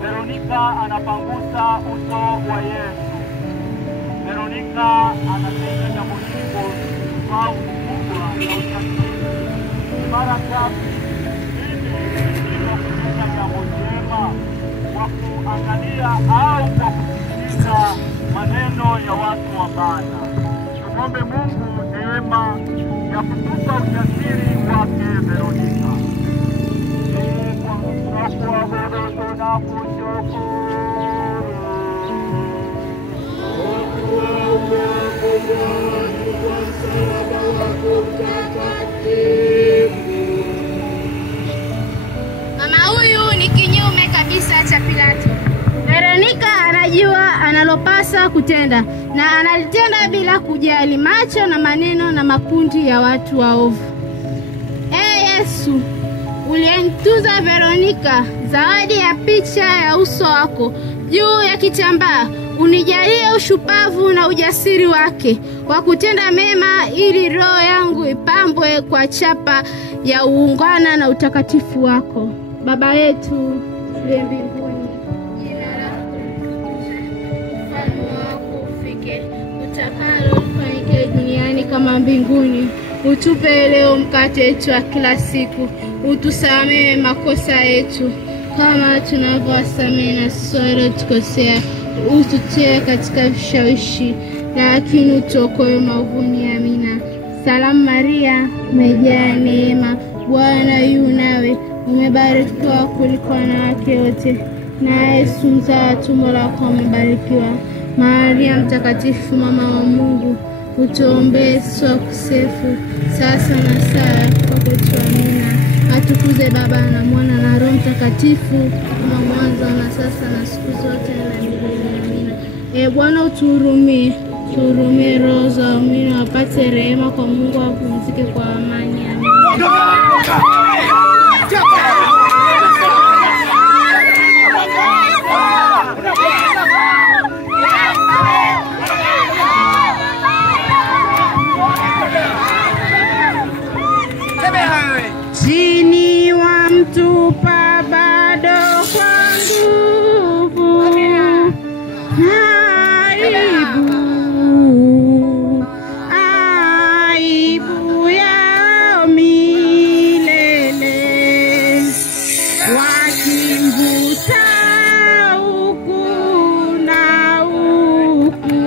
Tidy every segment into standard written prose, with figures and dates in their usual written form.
Veronica anapangusa uso wa Yesu. Veronica anatenda jambo hili kwa ukubwa na utakatifu. Mara tatu ndilo kutenda jambo jema kwa kuangalia au kwa kusikiliza maneno ya watu wa Bwana. Tumombe Mungu neema ya kutupa ujasiri wake Veronica. Mama huyu ni kinyume kabisa cha Pilato. Veronica anajua analopasa kutenda na analitenda bila kujali macho na maneno na makundi ya watu waovu. Yesu, uliyenituza Veronica zawadi ya picha ya uso wako juu ya kitambaa, unijalie ushupavu na ujasiri wake wa kutenda mema, ili roho yangu ipambwe kwa chapa ya uungwana na utakatifu wako. Baba yetu uliye mbinguni, jina lako litukuzwe, ufalme wako ufike, utakalo lifanyike duniani kama mbinguni. Utupe leo mkate wetu wa kila siku, utusamehe makosa yetu kama tunavyowasamehe na sisi waliotukosea, usitie katika vishawishi, lakini utuokoe maovuni. Amina. Salamu Maria, umejaa neema, Bwana yu nawe, umebarikiwa kuliko wanawake wote, na Yesu mzao wa tumbo lako amebarikiwa. Maria mtakatifu, mama wa Mungu, utuombee sisi wakosefu, sasa na saa ya kufa kwetu. Amina. Atukuze Baba na Mwana na Roho Mtakatifu, kama mwanzo na sasa na siku zote na milele. Amina. Bwana utuhurumie, tuhurumie roho za waumini wapate rehema kwa Mungu, wapumzike kwa amani. Amina. Chini wa mtupa bado kwa nguvu, aibu yao milele, wakimvuta huku na huku,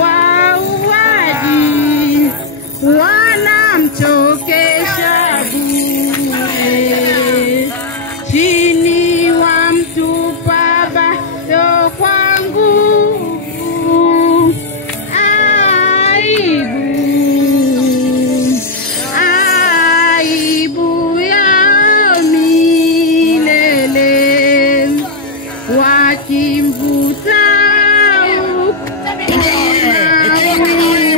wauaji wanamchokesha bure. Chini wa mtupa bado kwa nguvu, aibu yao milele, wakimvuta huku na huku.